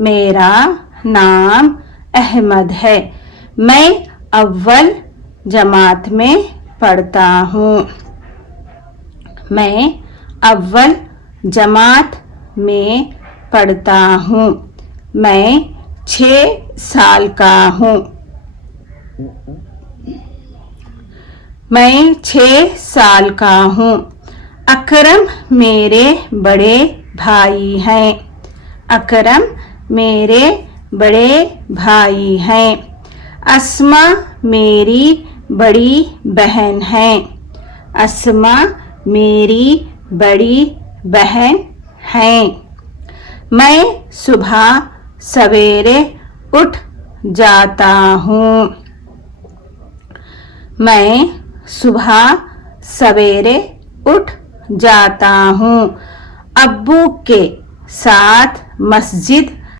मेरा नाम अहमद है। मैं अव्वल जमात में पढ़ता हूँ। मैं अव्वल जमात में पढ़ता हूँ। मैं 6 साल का हूँ। मैं 6 साल का हूँ। अकरम मेरे बड़े भाई हैं। अकरम मेरे बड़े भाई हैं। अस्मा मेरी बड़ी बहन है। अस्मा मेरी बड़ी बहन है। मैं सुबह सवेरे उठ जाता हूँ। मैं सुबह सवेरे उठ जाता हूँ। अब्बू के साथ मस्जिद